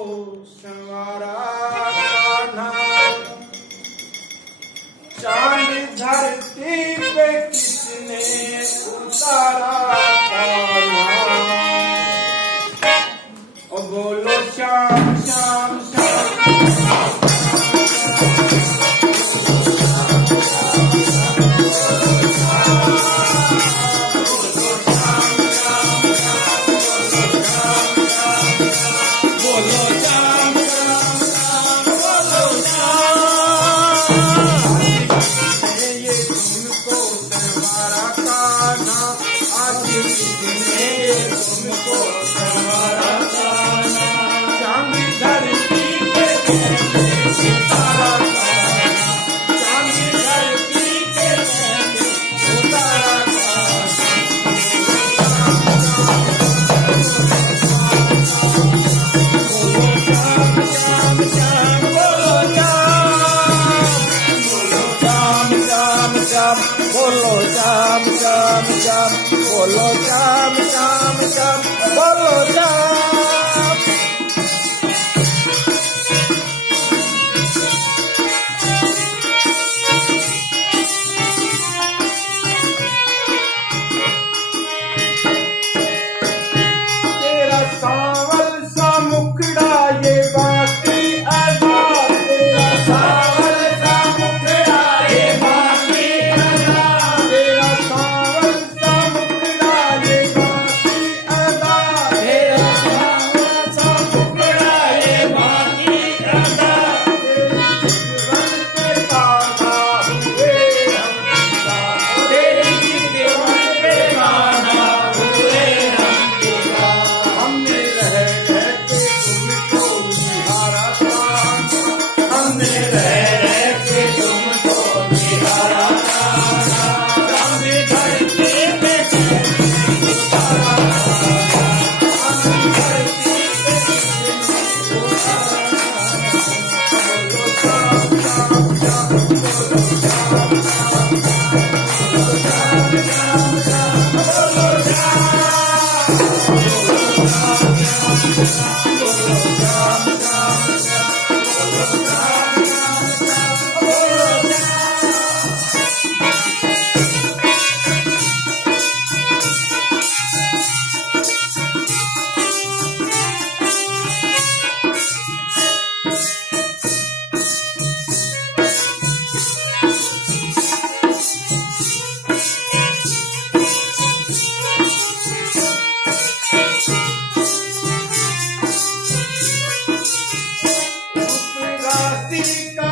संवारा कान्हा। चांद धरती पे किसने उतारा कान्हा। ओ बोलो श्याम श्याम श्याम। बोलो श्याम श्याम श्याम, बोलो श्याम श्याम श्याम, बोलो श्याम। तेरा सावल सा मुखड़ा ये बाकी अदा। तेरा सावल सा मुखड़ा ये बाकी अदा। तेरा सावल सा मुखड़ा ये बाकी अदा। तेरा सावल सा मुखड़ा ये बाकी अदा। तेरी जीवन पे गाना हुए हम तेरा। हमने रह रह के तुमको निहारा कान्हा। हमने रह रह के तुमको निहारा कान्हा। चांद धरती पे उतारा कान्हा। चांद धरती पे उतारा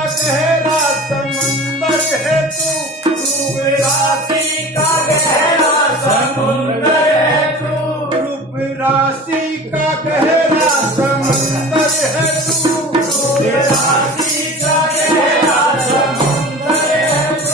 गहरा समंदर है तू। रूप राशि का गहरा समुंदर है तू। रूप राशि का गहरा समंदर है तू। रूप राशि का गहरा समुंदर है तू।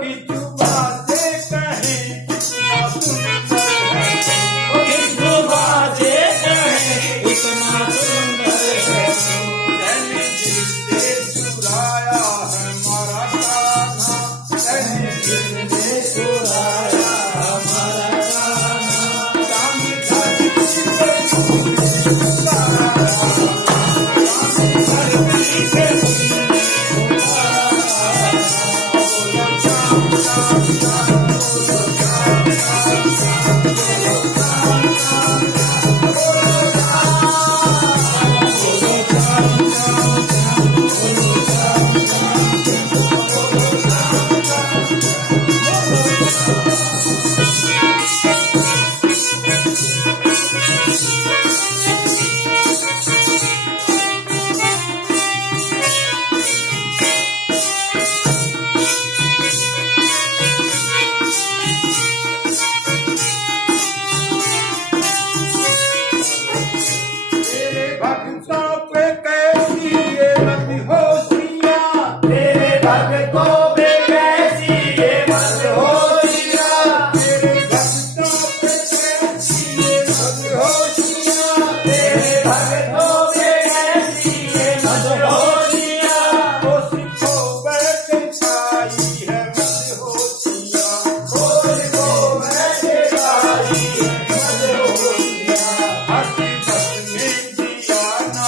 कि जुबा से कहें कितना सुंदर है तू। कि जुबा से कहें इतना सुंदर है तू। मैंने दिल से चुराया हमारा कान्हा। मैंने दिल से चुराया हमारा कान्हा। चांद धरती पे उतारा कान्हा। चांद धरती पे उतारा कान्हा। बोलो श्याम श्याम श्याम, बोलो श्याम श्याम श्याम, बोलो श्याम श्याम श्याम, बोलो श्याम। बोलो श्याम श्याम श्याम, बोलो श्याम श्याम श्याम, बोलो श्याम तेरे भक्तों पे कैसी ये मदहोशियाँ। तेरे भक्तों पे कैसी ये मदहोशियाँ। तेरे भक्तों पे कैसी ये मदहोशियाँ। तेरे भक्तों पे कैसी ये मदहोशियाँ। वो सिखो बैठे छाई है मदहोशियाँ। वो सिखो बैठे छाई है मदहोशियाँ। हकीकत में जिया ना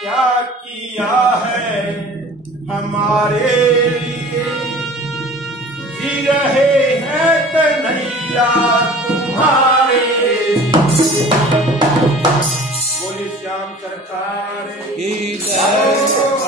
क्या किया है हमारे लिए, जी रहे हैं कन्हैया तुम्हारे लिए। बोले श्याम सरकार की जय।